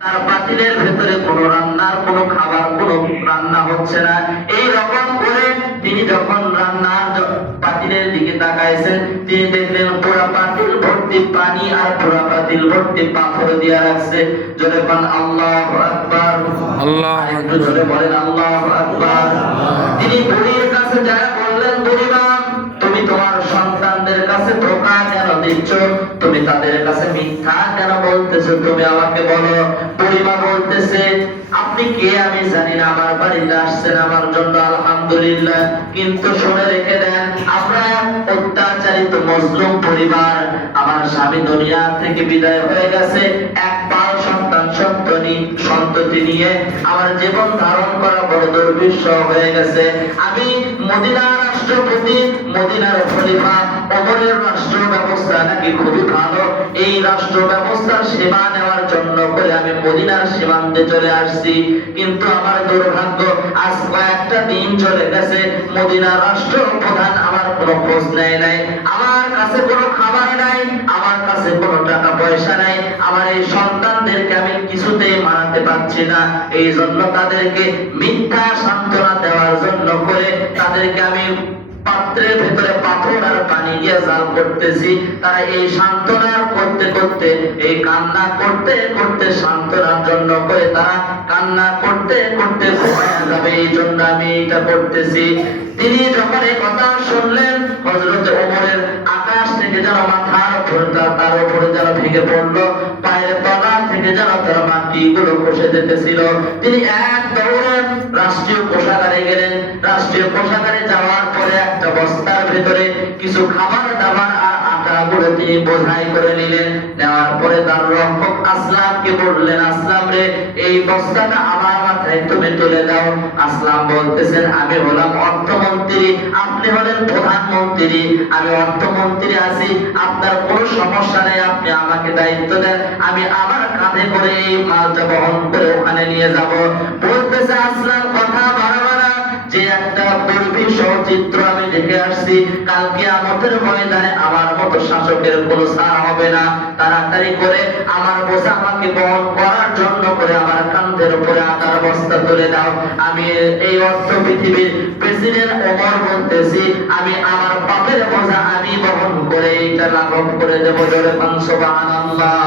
তার পাতিলের ভেতরে কোনো রান্নার কোনো খাবার কোনো রান্না হচ্ছে না। এই রকম করে তিনি যখন রান্নার পাতিলের দিকে তাকাইছেন, তিনি দেখলেন পুরা পাতিল ভর্তি পানি আর পুরা পাতিল ভর্তি পাথর দিয়ে রাখছে। জোরে বলেন আল্লাহু আকবার। একটু জোরে বলেন আল্লাহু আকবার। তিনি বুড়ির কাছে যায় বললেন, বুড়িমা, তুমি তোমার সন্তানদের কাছে ধোঁকা কেন দিচ্ছ? তুমি তাদের কাছে মিথ্যা কেন বলতেছো? তুমি আমাকে বলো। বুড়িমা বলতেছে, আপনি কে আমি জানি না, আমার বাড়িতে আসছেন আমার জন্য আলহামদুলিল্লাহ, কিন্তু শুনে রেখে দেন, আমরা অত্যাচারিত মজলুম পরিবার। আমার স্বামী দুনিয়া থেকে বিদায় হয়ে গেছে, এক পাল সন্ততি নিয়ে আমার জীবন ধারণ করা বড় দুর্বিষহ হয়ে গেছে। আমি মদিনার রাষ্ট্রপতি, মদিনার খলিফা ওমরের রাষ্ট্র ব্যবস্থা নাকি খুবই ভালো, এই রাষ্ট্র ব্যবস্থার সেবা নেওয়ার জন্য করে আমি মদিনার সীমান্তে চলে আসছি। কিন্তু আমার দুর্ভাগ্য, আজ কয়েকটা দিন চলে গেছে, মদিনার রাষ্ট্র প্রধান আমার কোনো খোঁজ নেয় নাই। আমার কাছে কোনো খাবার নাই, আমার কাছে কোনো টাকা পয়সা নাই, আমার এই সন্তানদেরকে আমি কিছুতেই মানাতে পারছি না। এই জন্য তাদেরকে মিথ্যা সান্ত্বনা দেওয়ার জন্য করে তাদেরকে আমি পাত্রের ভেতরে পাথর আর পানি দিয়ে জাল করতেছি। তারা এই সান্ত্বনা করতে করতে, এই কান্না করতে করতে সান্ত্বনার জন্য করে তারা কান্না করতে করতে ঘুমায়া যাবে, এই জন্য আমি এটা করতেছি। তিনি যখন এই কথা শুনলেন, হযরত ওমরের আকাশ থেকে যেন মাথার উপর তার উপরে যেন ভেঙে পড়লো, পায়ের তলা থেকে যেন তার মাটিগুলো খসে যেতেছিল। তিনি এক দৌড়ে রাষ্ট্রীয় কোষাগারে গেলেন। রাষ্ট্রীয় কোষাগারে যাওয়ার পরে একটা বস্তার ভেতরে কিছু খাবার দাবার আর আটাগুলো তিনি বোঝাই করে নিলেন। নেওয়ার পরে তার রক্ষক আসলামকে বললেন, আসলাম রে, এই বস্তাটা আমার মাথায় তুমি তুলে দাও। আসলাম বলতেছেন, আমি হলাম অর্থমন্ত্রী, আপনি হলেন প্রধানমন্ত্রী, আমি অর্থমন্ত্রী আছি, আপনার কোনো সমস্যা নেই, আপনি আমাকে দায়িত্ব দেন, আমি আমার কাঁধে করে এই মালটা বহন করে ওখানে নিয়ে যাব। বলতেছে আসলাম, কথা বাড়াবা না, যে একটা দুর্বিষহ চিত্র আমি দেখে আসছি, কাল কিয়ামতের ময়দানে আমার মতো শাসকের কোনো ছাড় হবে না। তাড়াতাড়ি করে আমার বোঝা আমাকে বহন করার জন্য করে আমার কাঁধের উপরে আটার বস্তা তুলে দাও। আমি এই অর্থ পৃথিবীর প্রেসিডেন্ট ওমর বলতেছি, আমি আমার পাপের বোঝা আমি বহন করে এটা লাঘব করে দেবো। জোরে বলেন সুবহানাল্লাহ।